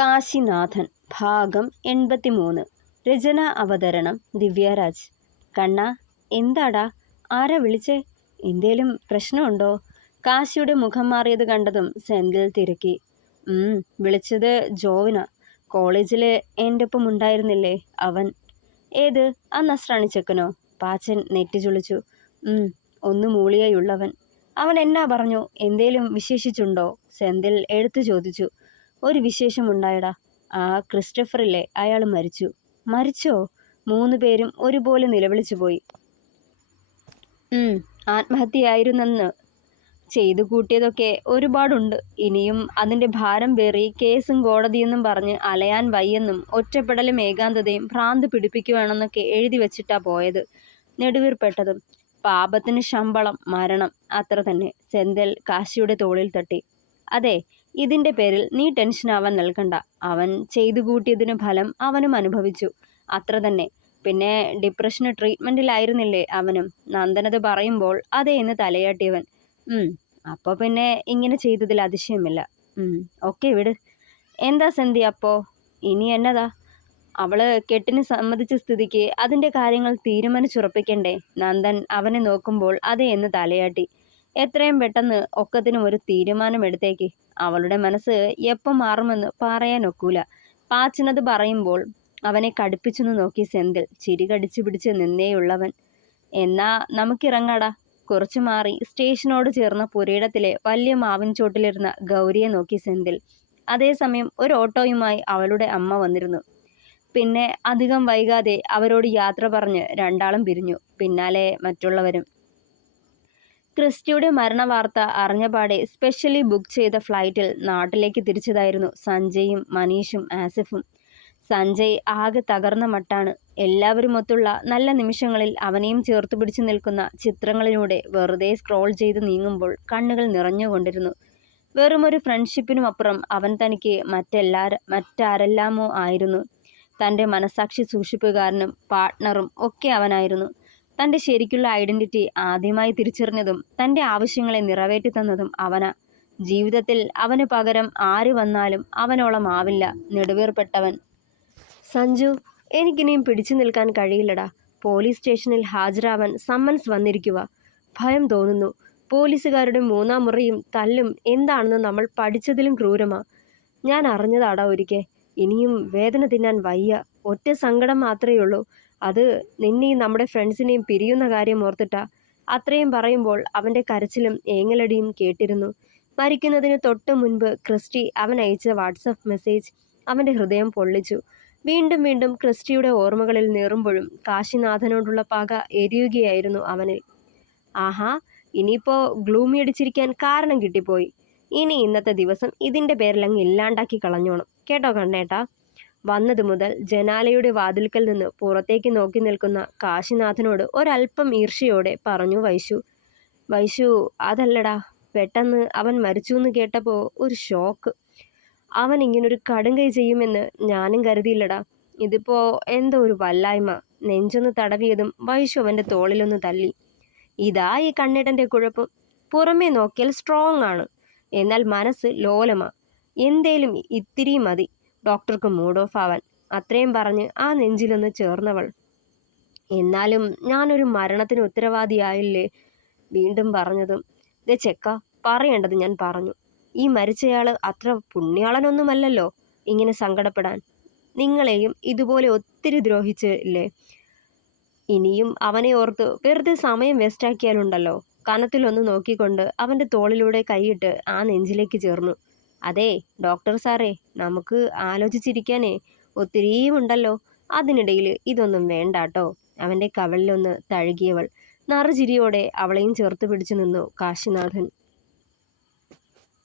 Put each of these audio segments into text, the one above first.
കാശിനാഥൻ ഭാഗം 83. രചന അവതരണം ദിവ്യരാജ്. കണ്ണ, എന്താടാ? ആരാ വിളിച്ചേ? എന്തേലും പ്രശ്നമുണ്ടോ? കാശിയുടെ മുഖം മാറിയത് കണ്ടതും സെന്തിൽ തിരക്കി. വിളിച്ചത് ജോവിനാ. കോളേജിൽ എൻ്റെ ഒപ്പം ഉണ്ടായിരുന്നില്ലേ അവൻ. ഏത്? ആ നസ്രാണി ചെക്കനോ? പാച്ചൻ നെറ്റി ചുളിച്ചു. ഒന്ന് മൂളിയായുള്ളവൻ. അവൻ എന്നാ പറഞ്ഞു? എന്തേലും വിശേഷിച്ചുണ്ടോ? സെന്തിൽ എടുത്തു ചോദിച്ചു. ഒരു വിശേഷമുണ്ടായടാ. ആ ക്രിസ്റ്റഫറില്ലേ, അയാൾ മരിച്ചു. മരിച്ചോ? 3 പേരും ഒരുപോലെ നിലവിളിച്ചു പോയി. ആത്മഹത്യയായിരുന്നെന്ന്. ചെയ്തു കൂട്ടിയതൊക്കെ ഒരുപാടുണ്ട്. ഇനിയും അതിൻ്റെ ഭാരം പേറി കേസും കോടതിയെന്നും പറഞ്ഞ് അലയാൻ വയ്യെന്നും ഒറ്റപ്പെടലും ഏകാന്തതയും ഭ്രാന്ത് പിടിപ്പിക്കുവാണെന്നൊക്കെ എഴുതി വച്ചിട്ടാ പോയത്. നെടുവീർപ്പെട്ടതും. പാപത്തിന് ശമ്പളം മരണം, അത്ര തന്നെ. സെന്തിൽ കാശിയുടെ തോളിൽ തട്ടി. അതെ, ഇതിൻ്റെ പേരിൽ നീ ടെൻഷനാവാൻ നിൽക്കണ്ട. അവൻ ചെയ്തു കൂട്ടിയതിന് ഫലം അവനും അനുഭവിച്ചു, അത്ര തന്നെ. പിന്നെ ഡിപ്രഷന് ട്രീറ്റ്മെൻറ്റിലായിരുന്നില്ലേ അവനും? നന്ദനത് പറയുമ്പോൾ അതേ എന്ന് തലയാട്ടിയവൻ. അപ്പോൾ പിന്നെ ഇങ്ങനെ ചെയ്തതിൽ അതിശയമില്ല. ഒക്കെ വിട്. എന്താ സെന്തി അപ്പോൾ ഇനി എന്നതാ? അവള് കെട്ടിന് സമ്മതിച്ച സ്ഥിതിക്ക് അതിൻ്റെ കാര്യങ്ങൾ തീരുമാനിച്ചുറപ്പിക്കണ്ടേ? നന്ദൻ അവനെ നോക്കുമ്പോൾ അതേ എന്ന് തലയാട്ടി. എത്രയും പെട്ടെന്ന് ഒക്കത്തിനും ഒരു തീരുമാനമെടുത്തേക്ക്. അവളുടെ മനസ്സ് എപ്പം മാറുമെന്ന് പറയാനൊക്കൂല. പാച്ചനത് പറയുമ്പോൾ അവനെ കടുപ്പിച്ചൊന്ന് നോക്കി സെന്തിൽ. ചിരി കടിച്ചു പിടിച്ച് നിന്നേയുള്ളവൻ. എന്നാ നമുക്കിറങ്ങാടാ. കുറച്ചു മാറി സ്റ്റേഷനോട് ചേർന്ന പുരയിടത്തിലെ വലിയ മാവിൻ ചോട്ടിലിരുന്ന ഗൗരിയെ നോക്കി സെന്തിൽ. അതേസമയം ഒരു ഓട്ടോയുമായി അവളുടെ അമ്മ വന്നിരുന്നു. പിന്നെ അധികം വൈകാതെ അവരോട് യാത്ര പറഞ്ഞ് രണ്ടാളും പിരിഞ്ഞു. പിന്നാലെ മറ്റുള്ളവരും. ക്രിസ്റ്റിയുടെ മരണവാർത്ത അറിഞ്ഞപാടെ സ്പെഷ്യലി ബുക്ക് ചെയ്ത ഫ്ലൈറ്റിൽ നാട്ടിലേക്ക് തിരിച്ചതായിരുന്നു സഞ്ജയും മനീഷും ആസിഫും. സഞ്ജയ് ആകെ തകർന്ന മട്ടാണ്. എല്ലാവരുമൊത്തുള്ള നല്ല നിമിഷങ്ങളിൽ അവനെയും ചേർത്ത് പിടിച്ചു നിൽക്കുന്ന ചിത്രങ്ങളിലൂടെ വെറുതെ സ്ക്രോൾ ചെയ്ത് നീങ്ങുമ്പോൾ കണ്ണുകൾ നിറഞ്ഞുകൊണ്ടിരുന്നു. വെറുമൊരു ഫ്രണ്ട്ഷിപ്പിനുമപ്പുറം അവൻ തനിക്ക് മറ്റാരെല്ലാമോ ആയിരുന്നു. തൻ്റെ മനസാക്ഷി സൂക്ഷിപ്പുകാരനും പാർട്ട്ണറും ഒക്കെ അവനായിരുന്നു. തൻ്റെ ശരിക്കുള്ള ഐഡൻറ്റിറ്റി ആദ്യമായി തിരിച്ചറിഞ്ഞതും തൻ്റെ ആവശ്യങ്ങളെ നിറവേറ്റി തന്നതും അവനാ. ജീവിതത്തിൽ അവന് പകരം ആര് വന്നാലും അവനോളം ആവില്ല നെടുവീർപ്പെട്ടവൻ. സഞ്ജു, എനിക്കിനിയും പിടിച്ചു നിൽക്കാൻ കഴിയില്ലടാ. പോലീസ് സ്റ്റേഷനിൽ ഹാജരാവാൻ സമ്മൻസ് വന്നിരിക്കുക. ഭയം തോന്നുന്നു. പോലീസുകാരുടെ 3-ാം മുറയും തല്ലും എന്താണെന്ന് നമ്മൾ പഠിച്ചതിലും ക്രൂരമാ. ഞാൻ അറിഞ്ഞതാടാ ഒരിക്കൽ. ഇനിയും വേദന തിന്നാൻ വയ്യ. ഒറ്റ സങ്കടം മാത്രമേ ഉള്ളൂ. അത് നിന്നെയും നമ്മുടെ ഫ്രണ്ട്സിനെയും പിരിയുന്ന കാര്യം ഓർത്തിട്ടാ. അത്രയും പറയുമ്പോൾ അവൻ്റെ കരച്ചിലും ഏങ്ങലടിയും കേട്ടിരുന്നു. മരിക്കുന്നതിന് തൊട്ട് മുൻപ് ക്രിസ്റ്റി അവൻ അയച്ച വാട്സപ്പ് മെസ്സേജ് അവൻ്റെ ഹൃദയം പൊള്ളിച്ചു. വീണ്ടും വീണ്ടും ക്രിസ്റ്റിയുടെ ഓർമ്മകളിൽ നീറുമ്പോഴും കാശിനാഥനോടുള്ള പക എരിയുകയായിരുന്നു അവനിൽ. ആഹാ, ഇനിയിപ്പോൾ ഗ്ലൂമി അടിച്ചിരിക്കാൻ കാരണം കിട്ടിപ്പോയി. ഇനി ഇന്നത്തെ ദിവസം ഇതിൻ്റെ പേരിലങ്ങ് ഇല്ലാണ്ടാക്കി കളഞ്ഞോണം കേട്ടോ കണ്ണേട്ടാ. വന്നത് മുതൽ ജനാലയുടെ വാതിൽക്കൽ നിന്ന് പുറത്തേക്ക് നോക്കി നിൽക്കുന്ന കാശിനാഥനോട് ഒരല്പം ഈർഷ്യയോടെ പറഞ്ഞു വൈശു. അതല്ലടാ, പെട്ടെന്ന് അവൻ മരിച്ചു എന്ന് കേട്ടപ്പോൾ ഒരു ഷോക്ക്. അവൻ ഇങ്ങനൊരു കടുങ്കൈ ചെയ്യുമെന്ന് ഞാനും കരുതിയില്ലടാ. ഇതിപ്പോൾ എന്തോ ഒരു വല്ലായ്മ. നെഞ്ചൊന്ന് തടവിയതും വൈശു അവൻ്റെ തോളിലൊന്ന് തല്ലി. ഇതാ ഈ കണ്ണേട്ടൻ്റെ കുഴപ്പം. പുറമേ നോക്കിയാൽ സ്ട്രോങ് ആണ്, എന്നാൽ മനസ്സ് ലോലമാ. എന്തേലും ഇത്തിരി മതി ഡോക്ടർക്ക് മൂഡ് ഓഫ് ആവാൻ. അത്രയും പറഞ്ഞ് ആ നെഞ്ചിലൊന്ന് ചേർന്നവൾ. എന്നാലും ഞാനൊരു മരണത്തിന് ഉത്തരവാദിയായില്ലേ? വീണ്ടും പറഞ്ഞതും. ചെക്ക, പറയേണ്ടത് ഞാൻ പറഞ്ഞു. ഈ മരിച്ചയാൾ അത്ര പുണ്യാളനൊന്നുമല്ലല്ലോ ഇങ്ങനെ സങ്കടപ്പെടാൻ. നിങ്ങളെയും ഇതുപോലെ ഒത്തിരി ദ്രോഹിച്ചില്ലേ? ഇനിയും അവനെ ഓർത്ത് വെറുതെ സമയം വേസ്റ്റാക്കിയാലുണ്ടല്ലോ. കനത്തിലൊന്ന് നോക്കിക്കൊണ്ട് അവൻ്റെ തോളിലൂടെ കൈയിട്ട് ആ നെഞ്ചിലേക്ക് ചേർന്നു. അതെ ഡോക്ടർ സാറേ, നമുക്ക് ആലോചിച്ചിരിക്കാനേ ഒത്തിരിയും ഉണ്ടല്ലോ. അതിനിടയിൽ ഇതൊന്നും വേണ്ടാട്ടോ. അവൻ്റെ കവളിലൊന്ന് തഴുകിയവൾ. നറുചിരിയോടെ അവളെയും ചേർത്ത് പിടിച്ചു നിന്നു കാശിനാഥൻ.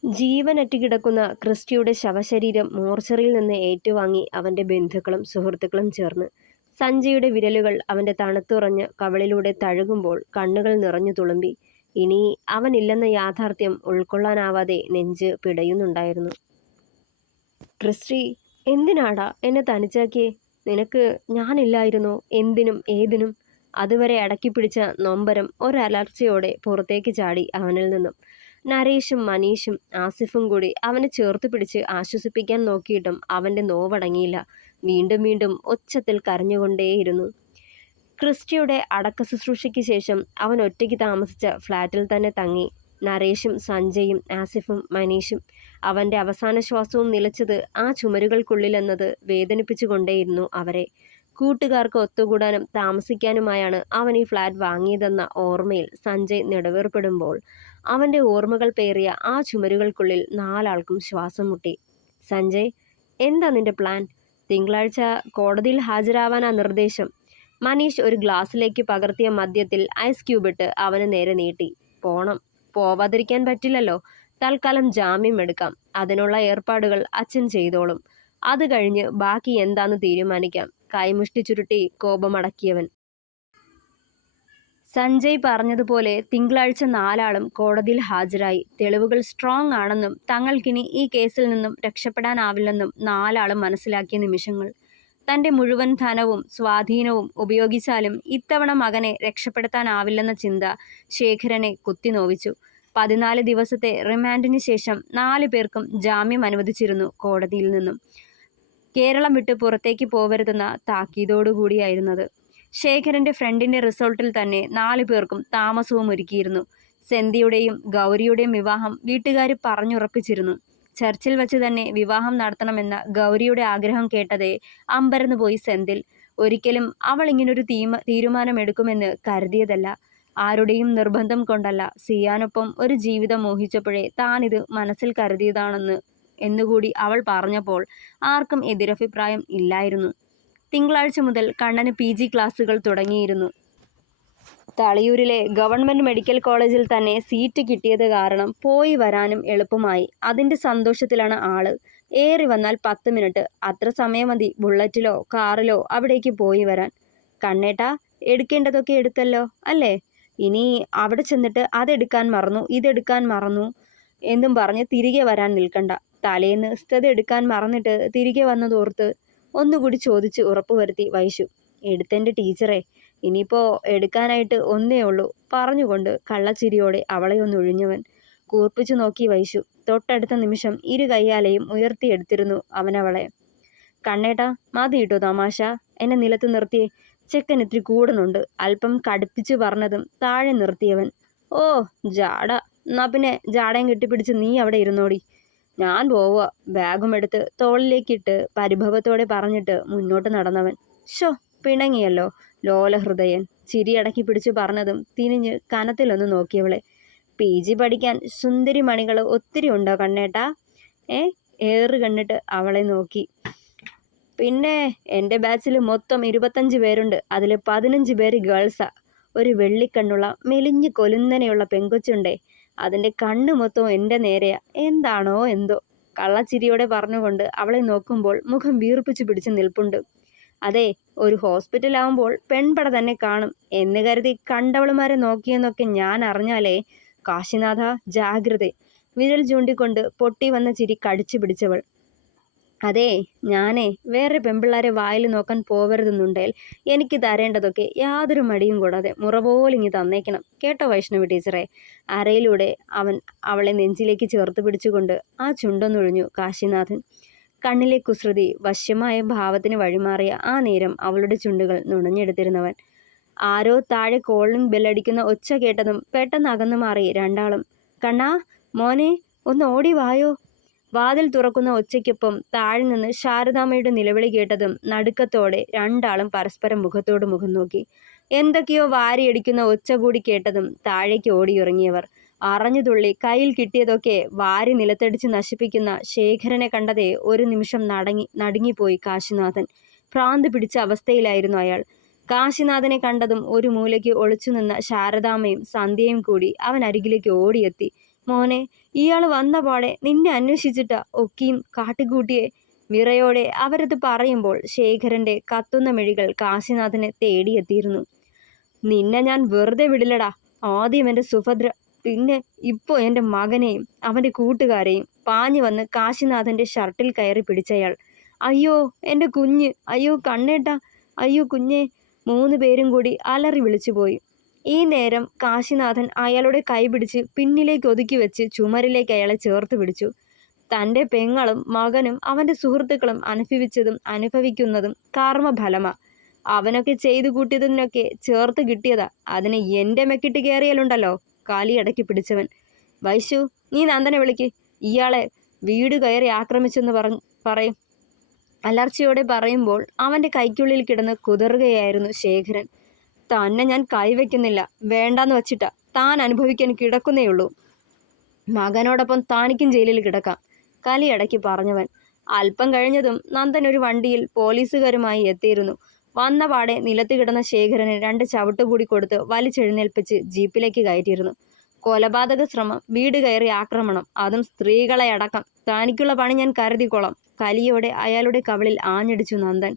ജീവനറ്റ് കിടക്കുന്ന ക്രിസ്റ്റിയുടെ ശവശരീരം മോർച്ചറിയിൽ നിന്ന് ഏറ്റുവാങ്ങി അവൻ്റെ ബന്ധുക്കളും സുഹൃത്തുക്കളും ചേർന്ന്. സഞ്ജയുടെ വിരലുകൾ അവൻ്റെ തണുത്തുറഞ്ഞ കവളിലൂടെ തഴുകുമ്പോൾ കണ്ണുകൾ നിറഞ്ഞു തുളുമ്പി. ഇനി അവനില്ലെന്ന യാഥാർത്ഥ്യം ഉൾക്കൊള്ളാനാവാതെ നെഞ്ച് പിടയുന്നുണ്ടായിരുന്നു. ക്രിസ്റ്റി, എന്തിനാടാ എന്നെ തനിച്ചാക്കിയേ? നിനക്ക് ഞാനില്ലായിരുന്നോ എന്തിനും ഏതിനും? അതുവരെ അടക്കിപ്പിടിച്ച നൊമ്പരം ഒരലർച്ചയോടെ പുറത്തേക്ക് ചാടി അവനിൽ നിന്നും. നരേഷും മനീഷും ആസിഫും കൂടി അവനെ ചേർത്ത് പിടിച്ച് ആശ്വസിപ്പിക്കാൻ നോക്കിയിട്ടും അവൻ്റെ നോവടങ്ങിയില്ല. വീണ്ടും വീണ്ടും ഒച്ചത്തിൽ കരഞ്ഞുകൊണ്ടേയിരുന്നു. ക്രിസ്റ്റിയുടെ അടക്ക ശുശ്രൂഷയ്ക്ക് ശേഷം അവൻ ഒറ്റയ്ക്ക് താമസിച്ച ഫ്ലാറ്റിൽ തന്നെ തങ്ങി. നരേഷും സഞ്ജയും ആസിഫും മനീഷും. അവൻ്റെ അവസാന ശ്വാസവും നിലച്ചത് ആ ചുമരുകൾക്കുള്ളിലെന്നത് വേദനിപ്പിച്ചുകൊണ്ടേയിരുന്നു അവരെ. കൂട്ടുകാർക്ക് ഒത്തുകൂടാനും താമസിക്കാനുമായാണ് അവൻ ഈ ഫ്ലാറ്റ് വാങ്ങിയതെന്ന ഓർമ്മയിൽ സഞ്ജയ് നെടുവേർപ്പെടുമ്പോൾ അവൻ്റെ ഓർമ്മകൾ പേറിയ ആ ചുമരുകൾക്കുള്ളിൽ നാലാൾക്കും ശ്വാസം മുട്ടി. സഞ്ജയ്, എന്താ നിന്റെ പ്ലാൻ? തിങ്കളാഴ്ച കോടതിയിൽ ഹാജരാവാനാ നിർദ്ദേശം. മനീഷ് ഒരു ഗ്ലാസ്സിലേക്ക് പകർത്തിയ മദ്യത്തിൽ ഐസ് ക്യൂബിട്ട് അവന് നേരെ നീട്ടി. പോണം. പോവാതിരിക്കാൻ പറ്റില്ലല്ലോ. തൽക്കാലം ജാമ്യം എടുക്കാം. അതിനുള്ള ഏർപ്പാടുകൾ അച്ഛൻ ചെയ്തോളും. അത് കഴിഞ്ഞ് ബാക്കി എന്താന്ന് തീരുമാനിക്കാം. കൈമുഷ്ടി ചുരുട്ടി കോപമടക്കിയവൻ. സഞ്ജയ് പറഞ്ഞതുപോലെ തിങ്കളാഴ്ച നാലാളും കോടതിയിൽ ഹാജരായി. തെളിവുകൾ സ്ട്രോങ് ആണെന്നും തങ്ങൾക്കിനി ഈ കേസിൽ നിന്നും രക്ഷപ്പെടാനാവില്ലെന്നും നാലാളും മനസ്സിലാക്കിയ നിമിഷങ്ങൾ. തൻ്റെ മുഴുവൻ ധനവും സ്വാധീനവും ഉപയോഗിച്ചാലും ഇത്തവണ മകനെ രക്ഷപ്പെടുത്താനാവില്ലെന്ന ചിന്ത ശേഖരനെ കുത്തിനോവിച്ചു. 14 ദിവസത്തെ റിമാൻഡിന് ശേഷം 4 പേർക്കും ജാമ്യം അനുവദിച്ചിരുന്നു കോടതിയിൽ നിന്നും. കേരളം വിട്ട് പുറത്തേക്ക് പോവരുതെന്ന താക്കീതോടുകൂടിയായിരുന്നത്. ശേഖരൻ്റെ ഫ്രണ്ടിൻ്റെ റിസോർട്ടിൽ തന്നെ 4 പേർക്കും താമസവും ഒരുക്കിയിരുന്നു. സെന്തിയുടെയും ഗൗരിയുടെയും വിവാഹം വീട്ടുകാർ പറഞ്ഞുറപ്പിച്ചിരുന്നു. ചർച്ചിൽ വച്ച് തന്നെ വിവാഹം നടത്തണമെന്ന ഗൗരിയുടെ ആഗ്രഹം കേട്ടതേ അമ്പരന്ന് പോയി സെന്തിൽ. ഒരിക്കലും അവൾ ഇങ്ങനൊരു തീരുമാനമെടുക്കുമെന്ന് കരുതിയതല്ല. ആരുടെയും നിർബന്ധം കൊണ്ടല്ല. സിയാനൊപ്പം ഒരു ജീവിതം മോഹിച്ചപ്പോഴേ താനിത് മനസ്സിൽ കരുതിയതാണെന്ന് എന്നുകൂടി അവൾ പറഞ്ഞപ്പോൾ ആർക്കും എതിരഭിപ്രായം ഇല്ലായിരുന്നു. തിങ്കളാഴ്ച മുതൽ കണ്ണന് PG ക്ലാസുകൾ തുടങ്ങിയിരുന്നു. തളിയൂരിലെ ഗവൺമെൻറ് മെഡിക്കൽ കോളേജിൽ തന്നെ സീറ്റ് കിട്ടിയത് കാരണം പോയി വരാനും എളുപ്പമായി. അതിൻ്റെ സന്തോഷത്തിലാണ് ആള്. ഏറി വന്നാൽ 10 മിനിറ്റ്, അത്ര സമയം മതി ബുള്ളറ്റിലോ കാറിലോ അവിടേക്ക് പോയി വരാൻ. കണ്ണേട്ടാ, എടുക്കേണ്ടതൊക്കെ എടുത്തല്ലോ അല്ലേ? ഇനി അവിടെ ചെന്നിട്ട് അതെടുക്കാൻ മറന്നു ഇതെടുക്കാൻ മറന്നു എന്നും പറഞ്ഞ് തിരികെ വരാൻ നിൽക്കണ്ട. തലേന്ന് സ്ഥിതി എടുക്കാൻ മറന്നിട്ട് തിരികെ വന്നതോർത്ത് ഒന്നുകൂടി ചോദിച്ച് ഉറപ്പുവരുത്തി വൈശു. എടുത്തെൻ്റെ ടീച്ചറെ, ഇനിയിപ്പോൾ എടുക്കാനായിട്ട് ഒന്നേ ഉള്ളൂ പറഞ്ഞുകൊണ്ട് കള്ളച്ചിരിയോടെ അവളെ ഒന്നൊഴിഞ്ഞവൻ. കൂർപ്പിച്ചു നോക്കി വൈശു. തൊട്ടടുത്ത നിമിഷം 2 കൈയാലെയും ഉയർത്തിയെടുത്തിരുന്നു അവനവളെ. കണ്ണേട്ടാ, മതി കിട്ടോ തമാശ. എന്നെ നിലത്ത് നിർത്തിയേ. ചെക്കൻ ഇത്തിരി കൂടുന്നുണ്ട്. അല്പം കടുപ്പിച്ച് പറഞ്ഞതും താഴെ നിർത്തിയവൻ. ഓ ജാട. എന്നാ പിന്നെ ജാടയും കെട്ടിപ്പിടിച്ച് നീ അവിടെ ഇരുന്നോടി. ഞാൻ പോവുക. ബാഗും എടുത്ത് തോളിലേക്കിട്ട് പരിഭവത്തോടെ പറഞ്ഞിട്ട് മുന്നോട്ട് നടന്നവൻ. ഷോ, പിണങ്ങിയല്ലോ ലോലഹൃദയൻ. ചിരിയടക്കി പിടിച്ചു പറഞ്ഞതും തിരിഞ്ഞ് കനത്തിലൊന്ന് നോക്കിയവളെ. PG പഠിക്കാൻ സുന്ദരി മണികൾ ഒത്തിരി ഉണ്ടോ കണ്ണേട്ടാ? ഏറ് കണ്ടിട്ട് അവളെ നോക്കി. പിന്നെ എൻ്റെ ബാച്ചിൽ മൊത്തം 25 പേരുണ്ട്. അതിൽ 15 പേര് ഗേൾസാ. ഒരു വെള്ളിക്കണ്ണുള്ള മെലിഞ്ഞ് കൊലുന്നനെയുള്ള പെങ്കൊച്ചുണ്ടേ. അതിൻ്റെ കണ്ണ് മൊത്തം എൻ്റെ നേരെയാ. എന്താണോ എന്തോ. കള്ളച്ചിരിയോടെ പറഞ്ഞുകൊണ്ട് അവളെ നോക്കുമ്പോൾ മുഖം വീർപ്പിച്ചു പിടിച്ച് നിൽപ്പുണ്ട്. അതെ, ഒരു ഹോസ്പിറ്റലാവുമ്പോൾ പെൺപട തന്നെ കാണും എന്ന് കരുതി കണ്ടവളുമാരെ നോക്കിയെന്നൊക്കെ ഞാൻ അറിഞ്ഞാലേ. കാശിനാഥ, ജാഗ്രത. വിരൽ ചൂണ്ടിക്കൊണ്ട് പൊട്ടി വന്ന ചിരി കടിച്ചു പിടിച്ചവൾ. അതേ, ഞാനേ വേറെ പെൺപിള്ളാരെ വായിൽ നോക്കാൻ പോവരുതെന്നുണ്ടേൽ എനിക്ക് തരേണ്ടതൊക്കെ യാതൊരു മടിയും കൂടാതെ മുറപോലിങ്ങി തന്നേക്കണം കേട്ടോ വൈഷ്ണവി ടീച്ചറെ. അരയിലൂടെ അവൻ അവളെ നെഞ്ചിലേക്ക് ചേർത്ത് പിടിച്ചുകൊണ്ട് ആ ചുണ്ടൊന്നൊഴിഞ്ഞു കാശിനാഥൻ. കണ്ണിലെ കുസൃതി വശ്യമായ ഭാവത്തിന് വഴിമാറിയ ആ നേരം അവളുടെ ചുണ്ടുകൾ നുണഞ്ഞെടുത്തിരുന്നവൻ. ആരോ താഴെ കോളിംഗ് ബെല്ലടിക്കുന്ന ഒച്ച കേട്ടതും പെട്ടെന്ന് അകന്നു മാറി രണ്ടാളും. കണ്ണാ, മോനെ, ഒന്ന് ഓടി വായോ. വാതിൽ തുറക്കുന്ന ഒച്ചയ്ക്കൊപ്പം താഴെ നിന്ന് ശാരദാമ്മയുടെ നിലവിളി കേട്ടതും നടുക്കത്തോടെ രണ്ടാളും പരസ്പരം മുഖത്തോട് മുഖം നോക്കി. എന്തൊക്കെയോ വാരിയടിക്കുന്ന ഒച്ച കൂടി കേട്ടതും താഴേക്ക് ഓടിയിറങ്ങിയവർ. അറഞ്ഞുതുള്ളി കയ്യിൽ കിട്ടിയതൊക്കെ വാരി നിലത്തടിച്ച് നശിപ്പിക്കുന്ന ശേഖരനെ കണ്ടതേ ഒരു നിമിഷം നടുങ്ങിപ്പോയി കാശിനാഥൻ. ഭ്രാന്ത് പിടിച്ച അവസ്ഥയിലായിരുന്നു അയാൾ. കാശിനാഥനെ കണ്ടതും ഒരു മൂലയ്ക്ക് ഒളിച്ചു നിന്ന ശാരദാമ്മയും സന്ധ്യയും കൂടി അവൻ അരികിലേക്ക് ഓടിയെത്തി. മോനെ, ഇയാൾ വന്ന പാടെ നിന്നെ അന്വേഷിച്ചിട്ടാ ഒക്കെയും കാട്ടിക്കൂട്ടിയെ. വിറയോടെ അവരത് പറയുമ്പോൾ ശേഖരന്റെ കത്തുന്ന മിഴികൾ കാശിനാഥനെ തേടിയെത്തിയിരുന്നു. നിന്നെ ഞാൻ വെറുതെ വിടില്ലടാ. ആദ്യം എൻ്റെ സുഭദ്ര, പിന്നെ ഇപ്പോൾ എൻ്റെ മകനെയും അവൻ്റെ കൂട്ടുകാരെയും. പാഞ്ഞു വന്ന് കാശിനാഥൻ്റെ ഷർട്ടിൽ കയറി പിടിച്ചയാൾ. അയ്യോ എൻ്റെ കുഞ്ഞ്, അയ്യോ കണ്ണേട്ട, അയ്യോ കുഞ്ഞെ. 3 പേരും കൂടി അലറി വിളിച്ചുപോയി. ഈ നേരം കാശിനാഥൻ അയാളുടെ കൈ പിടിച്ച് പിന്നിലേക്ക് ഒതുക്കി വെച്ച് ചുമരിലേക്ക് അയാളെ ചേർത്ത് പിടിച്ചു. തൻ്റെ പെങ്ങളും മകനും അവൻ്റെ സുഹൃത്തുക്കളും അനുഭവിക്കുന്നതും കർമ്മഫലമാ. അവനൊക്കെ ചെയ്തു കൂട്ടിയതിനൊക്കെ ചേർത്ത് കിട്ടിയതാ. അതിന് എൻ്റെ മെക്കിട്ട് കയറിയാലുണ്ടല്ലോ. കാലി അടക്കി പിടിച്ചവൻ. വൈശു, നീ നന്ദനെ വിളിക്ക്. ഇയാളെ വീട് കയറി ആക്രമിച്ചെന്ന് പറയും. അലർച്ചയോടെ പറയുമ്പോൾ അവൻ്റെ കൈക്കുള്ളിൽ കിടന്ന് കുതറുകയായിരുന്നു ശേഖരൻ. തന്നെ ഞാൻ കൈവയ്ക്കുന്നില്ല, വേണ്ടാന്ന് വച്ചിട്ടാ. താൻ അനുഭവിക്കാൻ കിടക്കുന്നേയുള്ളൂ. മകനോടൊപ്പം താനിക്കും ജയിലിൽ കിടക്കാം, കലിയടക്കി പറഞ്ഞവൻ. അല്പം കഴിഞ്ഞതും നന്ദൻ ഒരു വണ്ടിയിൽ പോലീസുകാരുമായി എത്തിയിരുന്നു. വന്ന പാടെ നിലത്ത് കിടന്ന ശേഖരന് 2 ചവിട്ടുകൂടി കൊടുത്ത് വലിച്ചെഴുന്നേൽപ്പിച്ച് ജീപ്പിലേക്ക് കയറ്റിയിരുന്നു. കൊലപാതക ശ്രമം, വീട് കയറി ആക്രമണം, അതും സ്ത്രീകളെ അടക്കം. തനിക്കുള്ള പണി ഞാൻ കരുതിക്കോളാം. കലിയോടെ അയാളുടെ കവിളിൽ ആഞ്ഞടിച്ചു നന്ദൻ.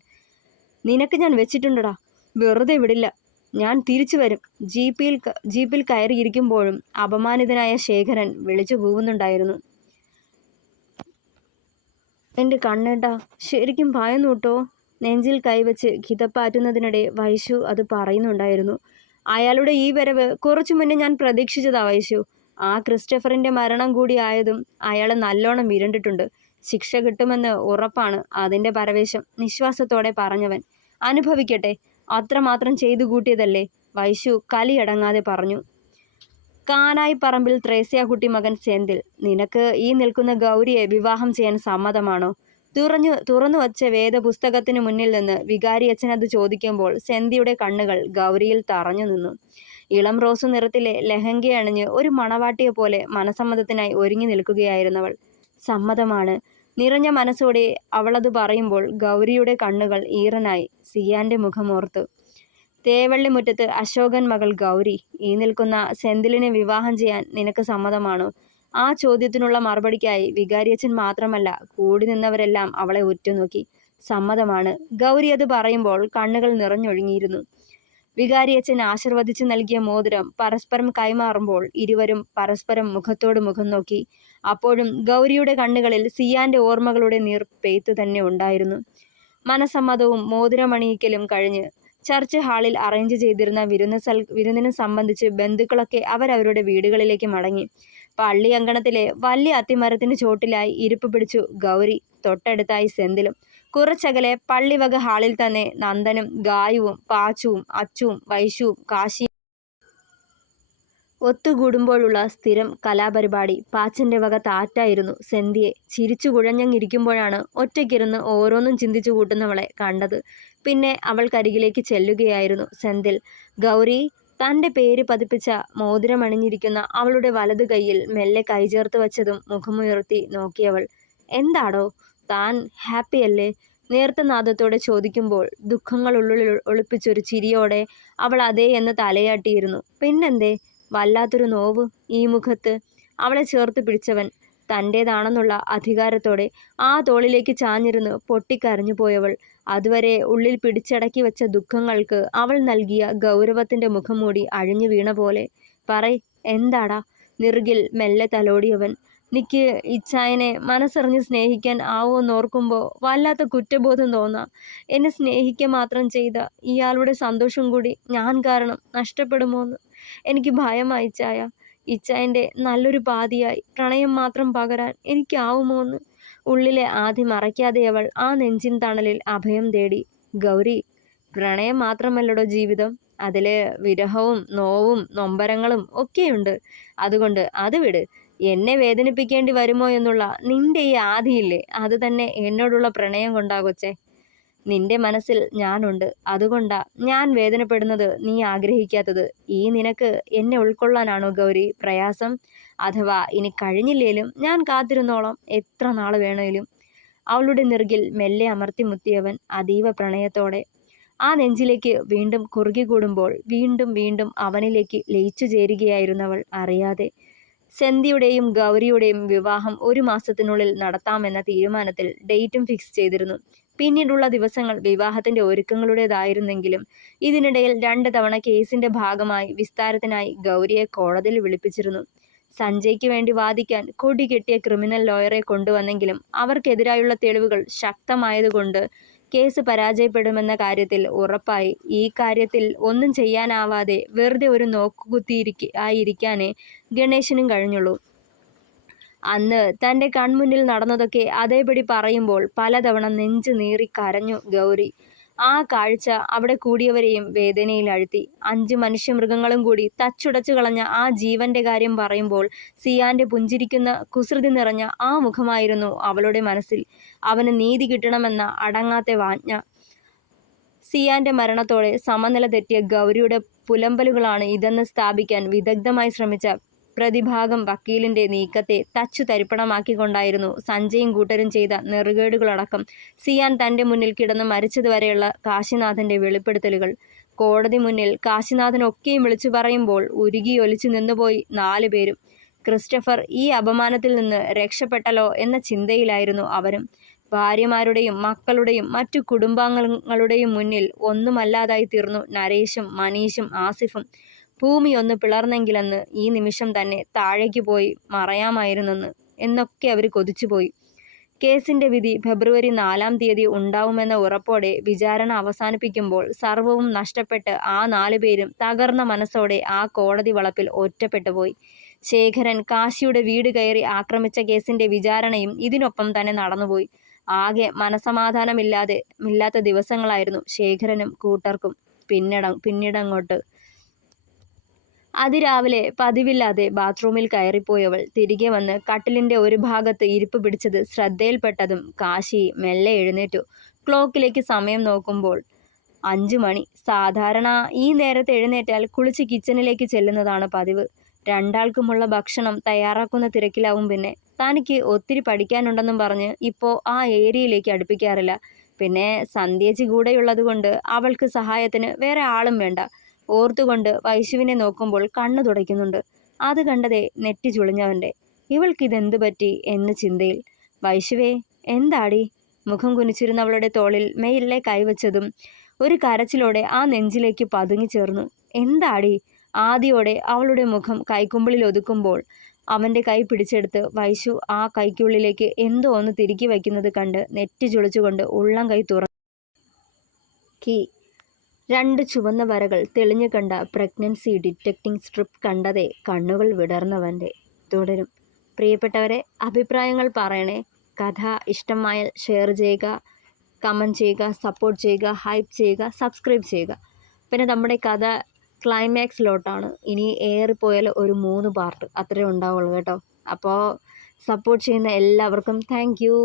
നിനക്ക് ഞാൻ വെച്ചിട്ടുണ്ടടാ, വെറുതെ വിടില്ല. ഞാൻ തിരിച്ചു വരും. ജീപ്പിൽ കയറിയിരിക്കുമ്പോഴും അപമാനിതനായ ശേഖരൻ വിളിച്ചു കൂവുന്നുണ്ടായിരുന്നു. എൻ്റെ കണ്ണേട്ടാ, ശരിക്കും ഭയന്നു കേട്ടോ. നെഞ്ചിൽ കൈവച്ച് ഹിതപ്പാറ്റുന്നതിനിടെ വൈശു അത് പറയുന്നുണ്ടായിരുന്നു. അയാളുടെ ഈ വരവ് കുറച്ചു മുന്നേ ഞാൻ പ്രതീക്ഷിച്ചതാ വൈശു. ആ ക്രിസ്റ്റഫറിൻ്റെ മരണം കൂടി ആയതും അയാൾ നല്ലോണം വിരണ്ടിട്ടുണ്ട്. ശിക്ഷ കിട്ടുമെന്ന് ഉറപ്പാണ്. അതിൻ്റെ പരവേശം, നിശ്വാസത്തോടെ പറഞ്ഞവൻ. അനുഭവിക്കട്ടെ, അത്രമാത്രം ചെയ്തു കൂട്ടിയതല്ലേ, വൈശു കലിയടങ്ങാതെ പറഞ്ഞു. കാനായി പറമ്പിൽ ത്രേസ്യാക്കുട്ടി മകൻ സെന്തിൽ, നിനക്ക് ഈ നിൽക്കുന്ന ഗൗരിയെ വിവാഹം ചെയ്യാൻ സമ്മതമാണോ? തുറന്നു വച്ച വേദപുസ്തകത്തിനു മുന്നിൽ നിന്ന് വികാരിയച്ഛൻ അത് ചോദിക്കുമ്പോൾ സെന്തിയുടെ കണ്ണുകൾ ഗൗരിയിൽ തറഞ്ഞു നിന്നു. ഇളം റോസ് നിറത്തിലെ ലഹങ്കയണിഞ്ഞ് ഒരു മണവാട്ടിയെ പോലെ മനസമ്മതത്തിനായി ഒരുങ്ങി നിൽക്കുകയായിരുന്നവൾ. സമ്മതമാണ്. നിറഞ്ഞ മനസ്സോടെ അവളത് പറയുമ്പോൾ ഗൗരിയുടെ കണ്ണുകൾ ഈറനായി. സിയാന്റെ മുഖമോർത്തു. തേവള്ളിമുറ്റത്ത് അശോകൻ മകൾ ഗൗരി, ഈ നിൽക്കുന്ന സെന്തിലിനെ വിവാഹം ചെയ്യാൻ നിനക്ക് സമ്മതമാണോ? ആ ചോദ്യത്തിനുള്ള മറുപടിക്കായി വികാരിയച്ഛൻ മാത്രമല്ല, കൂടി നിന്നവരെല്ലാം അവളെ ഉറ്റുനോക്കി. സമ്മതമാണ്. ഗൗരി അത് പറയുമ്പോൾ കണ്ണുകൾ നിറഞ്ഞൊഴുങ്ങിയിരുന്നു. വികാരിയച്ഛൻ ആശീർവദിച്ചു നൽകിയ മോതിരം പരസ്പരം കൈമാറുമ്പോൾ ഇരുവരും പരസ്പരം മുഖത്തോട് മുഖം നോക്കി. അപ്പോഴും ഗൗരിയുടെ കണ്ണുകളിൽ സിയാന്റെ ഓർമ്മകളുടെ നീർ പെയ്ത്തു തന്നെ ഉണ്ടായിരുന്നു. മനസമ്മതവും മോതിരമണിയിക്കലും കഴിഞ്ഞ് ചർച്ച് ഹാളിൽ അറേഞ്ച് ചെയ്തിരുന്ന വിരുന്നിനെ സംബന്ധിച്ച് ബന്ധുക്കളൊക്കെ അവരവരുടെ വീടുകളിലേക്ക് മടങ്ങി. പള്ളി അങ്കണത്തിലെ വലിയ അത്തിമരത്തിന് ചോട്ടിലായി ഇരിപ്പ് പിടിച്ചു ഗൗരി. തൊട്ടടുത്തായി സെന്തിലും. കുറച്ചകലെ പള്ളിവക ഹാളിൽ തന്നെ നന്ദനും ഗായുവും പാച്ചുവും അച്ചുവും വൈശുവും കാശിയും ഒത്തുകൂടുമ്പോഴുള്ള സ്ഥിരം കലാപരിപാടി. പാച്ചൻ്റെ വക താറ്റായിരുന്നു സെന്തിയെ. ചിരിച്ചു കുഴഞ്ഞങ്ങിരിക്കുമ്പോഴാണ് ഒറ്റയ്ക്കിരുന്ന് ഓരോന്നും ചിന്തിച്ചു കൂട്ടുന്നവളെ കണ്ടത്. പിന്നെ അവൾക്കരികിലേക്ക് ചെല്ലുകയായിരുന്നു സെന്തിൽ. ഗൗരി, തൻ്റെ പേര് പതിപ്പിച്ച മോതിരമണിഞ്ഞിരിക്കുന്ന അവളുടെ വലതു കൈയിൽ മെല്ലെ കൈചേർത്ത് വച്ചതും മുഖമുയർത്തി നോക്കിയവൾ. എന്താടോ, താൻ ഹാപ്പിയല്ലേ? നേർത്ത നാദത്തോടെ ചോദിക്കുമ്പോൾ ദുഃഖങ്ങൾ ഉള്ളിൽ ഒളിപ്പിച്ചൊരു ചിരിയോടെ അവൾ അതേ എന്ന് തലയാട്ടിയിരുന്നു. പിന്നെന്തേ, വല്ലാത്തൊരു നോവ് ഈ മുഖത്ത്. അവളെ ചേർത്ത് പിടിച്ചവൻ തൻ്റേതാണെന്നുള്ള അധികാരത്തോടെ ആ തോളിലേക്ക് ചാഞ്ഞിരുന്ന് പൊട്ടിക്കരഞ്ഞു പോയവൾ. അതുവരെ ഉള്ളിൽ പിടിച്ചടക്കി വെച്ച ദുഃഖങ്ങൾക്ക് അവൾ നൽകിയ ഗൗരവത്തിൻ്റെ മുഖംമൂടി അഴിഞ്ഞു വീണ പോലെ. പറയ്, എന്താടാ? നിറുകിൽ മെല്ലെ തലോടിയവൻ. നിക്ക് ഇച്ചായനെ മനസ്സറിഞ്ഞ് സ്നേഹിക്കാൻ ആവുമെന്നോർക്കുമ്പോൾ വല്ലാത്ത കുറ്റബോധം തോന്നാം. എന്നെ സ്നേഹിക്കുക മാത്രം ചെയ്ത ഇയാളുടെ സന്തോഷം കൂടി ഞാൻ കാരണം നഷ്ടപ്പെടുമോന്ന് എനിക്ക് ഭയമായി ഇച്ചായ. ഇച്ചായൻ്റെ നല്ലൊരു പാതിയായി പ്രണയം മാത്രം പകരാൻ എനിക്കാവുമോന്ന്. ഉള്ളിലെ ആദ്യം മറയ്ക്കാതെ അവൾ ആ നെഞ്ചിൻ തണലിൽ അഭയം തേടി. ഗൗരി, പ്രണയം മാത്രമല്ലടോ ജീവിതം. അതിൽ വിരഹവും നോവും നൊമ്പരങ്ങളും ഒക്കെയുണ്ട്. അതുകൊണ്ട് അത് വിട്. എന്നെ വേദനിപ്പിക്കേണ്ടി വരുമോ എന്നുള്ള നിന്റെ ഈ ആധിയില്ലേ, അത് തന്നെ എന്നോടുള്ള പ്രണയം കൊണ്ടാകൊച്ചേ. നിന്റെ മനസ്സിൽ ഞാനുണ്ട്. അതുകൊണ്ടാ ഞാൻ വേദനപ്പെടുന്നത്, നീ ആഗ്രഹിക്കാത്തത്. ഈ നിനക്ക് എന്നെ ഉൾക്കൊള്ളാനാണോ ഗൗരി പ്രയാസം? അഥവാ ഇനി കഴിഞ്ഞില്ലേലും ഞാൻ കാത്തിരുന്നോളാം, എത്ര നാൾ വേണേലും. അവളുടെ നെറുകിൽ മെല്ലെ അമർത്തി മുത്തിയവൻ അതീവ പ്രണയത്തോടെ. ആ നെഞ്ചിലേക്ക് വീണ്ടും കുറുകി കൂടുമ്പോൾ വീണ്ടും വീണ്ടും അവനിലേക്ക് ലയിച്ചു ചേരുകയായിരുന്നവൾ അറിയാതെ. സെന്തിയുടെയും ഗൗരിയുടെയും വിവാഹം 1 മാസത്തിനുള്ളിൽ നടത്താമെന്ന തീരുമാനത്തിൽ ഡേറ്റും ഫിക്സ് ചെയ്തിരുന്നു. പിന്നീടുള്ള ദിവസങ്ങൾ വിവാഹത്തിൻ്റെ ഒരുക്കങ്ങളുടേതായിരുന്നെങ്കിലും ഇതിനിടയിൽ 2 തവണ കേസിൻ്റെ ഭാഗമായി വിസ്താരത്തിനായി ഗൗരിയെ കോടതിയിൽ വിളിപ്പിച്ചിരുന്നു. സഞ്ജയ്ക്ക് വേണ്ടി വാദിക്കാൻ കൊടി കെട്ടിയ ക്രിമിനൽ ലോയറെ കൊണ്ടുവന്നെങ്കിലും അവർക്കെതിരായുള്ള തെളിവുകൾ ശക്തമായതുകൊണ്ട് കേസ് പരാജയപ്പെടുമെന്ന കാര്യത്തിൽ ഉറപ്പായി. ഈ കാര്യത്തിൽ ഒന്നും ചെയ്യാനാവാതെ വെറുതെ ഒരു നോക്കുകുത്തിയായിരിക്കാനേ ഗണേശനും കഴിഞ്ഞുള്ളൂ. അന്ന് തൻ്റെ കൺമുന്നിൽ നടന്നതൊക്കെ അതേപടി പറയുമ്പോൾ പലതവണ നെഞ്ച് നീറി കരഞ്ഞു ഗൗരി. ആ കാഴ്ച അവിടെ കൂടിയവരെയും വേദനയിലാഴ്ത്തി. 5 മനുഷ്യമൃഗങ്ങളും കൂടി തച്ചുടച്ചു കളഞ്ഞ ആ ജീവന്റെ കാര്യം പറയുമ്പോൾ സിയാന്റെ പുഞ്ചിരിക്കുന്ന കുസൃതി നിറഞ്ഞ ആ മുഖമായിരുന്നു അവളുടെ മനസ്സിൽ. അവന് നീതി കിട്ടണമെന്ന അടങ്ങാത്ത വാഞ്ഛ. സിയാന്റെ മരണത്തോടെ സമനില തെറ്റിയ ഗൗരിയുടെ പുലമ്പലുകളാണ് ഇതെന്ന് സ്ഥാപിക്കാൻ വിദഗ്ധമായി ശ്രമിച്ച പ്രതിഭാഗം വക്കീലിന്റെ നീക്കത്തെ തച്ചു തരിപ്പണമാക്കിക്കൊണ്ടായിരുന്നു സഞ്ജയും കൂട്ടരും ചെയ്ത നെറുകേടുകളടക്കം സിയാൻ തന്റെ മുന്നിൽ കിടന്ന് മരിച്ചതുവരെയുള്ള കാശിനാഥന്റെ വെളിപ്പെടുത്തലുകൾ. കോടതി മുന്നിൽ കാശിനാഥനൊക്കെയും വിളിച്ചു പറയുമ്പോൾ ഉരുകിയൊലിച്ചു നിന്നുപോയി 4 പേരും. ക്രിസ്റ്റഫർ ഈ അപമാനത്തിൽ നിന്ന് രക്ഷപ്പെട്ടല്ലോ എന്ന ചിന്തയിലായിരുന്നു അവരും. ഭാര്യമാരുടെയും മക്കളുടെയും മറ്റു കുടുംബാംഗങ്ങളുടെയും മുന്നിൽ ഒന്നുമല്ലാതായി തീർന്നു നരേഷും മനീഷും ആസിഫും. ഭൂമി ഒന്ന് പിളർന്നെങ്കിലെന്ന് ഈ നിമിഷം തന്നെ താഴേക്ക് പോയി മറയാമായിരുന്നെന്ന് എന്നൊക്കെ അവർ കൊതിച്ചുപോയി. കേസിന്റെ വിധി ഫെബ്രുവരി 4-ാം തീയതി ഉണ്ടാവുമെന്ന ഉറപ്പോടെ വിചാരണ അവസാനിപ്പിക്കുമ്പോൾ സർവവും നഷ്ടപ്പെട്ട് ആ 4 പേരും തകർന്ന മനസ്സോടെ ആ കോടതി വളപ്പിൽ ഒറ്റപ്പെട്ടുപോയി. ശേഖരൻ കാശിയുടെ വീട് കയറി ആക്രമിച്ച കേസിന്റെ വിചാരണയും ഇതിനൊപ്പം തന്നെ നടന്നുപോയി. ആകെ മനസമാധാനമില്ലാത്ത ദിവസങ്ങളായിരുന്നു ശേഖരനും കൂട്ടർക്കും. പിന്നീടങ്ങോട്ട് അതിരാവിലെ പതിവില്ലാതെ ബാത്റൂമിൽ കയറിപ്പോയവൾ തിരികെ വന്ന് കട്ടിലിന്റെ ഒരു ഭാഗത്ത് ഇരിപ്പ് പിടിച്ചത് ശ്രദ്ധയിൽപ്പെട്ടതും കാശി മെല്ലെ എഴുന്നേറ്റു. ക്ലോക്കിലേക്ക് സമയം നോക്കുമ്പോൾ 5 മണി. സാധാരണ ഈ നേരത്തെ എഴുന്നേറ്റാൽ കുളിച്ച് കിച്ചണിലേക്ക് ചെല്ലുന്നതാണ് പതിവ്. രണ്ടാൾക്കുമുള്ള ഭക്ഷണം തയ്യാറാക്കുന്ന തിരക്കിലാവും. പിന്നെ തനിക്ക് ഒത്തിരി പഠിക്കാനുണ്ടെന്നും പറഞ്ഞ് ഇപ്പോൾ ആ ഏരിയയിലേക്ക് അടുപ്പിക്കാറില്ല. പിന്നെ സന്ധ്യേച്ചി കൂടെയുള്ളതുകൊണ്ട് അവൾക്ക് സഹായത്തിന് വേറെ ആളും വേണ്ട. ഓർത്തുകൊണ്ട് വൈശുവിനെ നോക്കുമ്പോൾ കണ്ണു തുടയ്ക്കുന്നുണ്ട്. അത് കണ്ടതേ നെറ്റി ചുളിഞ്ഞവൻ്റെ. ഇവൾക്കിതെന്തു പറ്റി എന്ന് ചിന്തയിൽ. വൈശുവേ, എന്താടി? മുഖം കുനിച്ചിരുന്നവളുടെ തോളിൽ മെയിലെ കൈവച്ചതും ഒരു കരച്ചിലോടെ ആ നെഞ്ചിലേക്ക് പതുങ്ങിച്ചേർന്നു. എന്താടി? ആദിയോടെ അവളുടെ മുഖം കൈക്കുമ്പിളിൽ ഒതുക്കുമ്പോൾ അവൻ്റെ കൈ പിടിച്ചെടുത്ത് വൈശു ആ കൈക്കുള്ളിലേക്ക് എന്തോ ഒന്ന് തിരുക്കി വയ്ക്കുന്നത് കണ്ട് നെറ്റി ചുളിച്ചുകൊണ്ട് ഉള്ളം കൈ തുറക്കി. 2 ചുവന്ന വരകൾ തെളിഞ്ഞു കണ്ട പ്രഗ്നൻസി ഡിറ്റക്റ്റിംഗ് സ്ട്രിപ്പ് കണ്ടതേ കണ്ണുകൾ വിടർന്നവൻ്റെ. തുടരും. പ്രിയപ്പെട്ടവരെ, അഭിപ്രായങ്ങൾ പറയണേ. കഥ ഇഷ്ടമായാൽ ഷെയർ ചെയ്യുക, കമൻറ്റ് ചെയ്യുക, സപ്പോർട്ട് ചെയ്യുക, ഹൈപ്പ് ചെയ്യുക, സബ്സ്ക്രൈബ് ചെയ്യുക. പിന്നെ നമ്മുടെ കഥ ക്ലൈമാക്സിലോട്ടാണ്. ഇനി ഏറിപ്പോയാൽ ഒരു 3 പാർട്ട് അത്രേ ഉണ്ടാവുള്ളൂ കേട്ടോ. അപ്പോൾ സപ്പോർട്ട് ചെയ്യുന്ന എല്ലാവർക്കും താങ്ക് യു.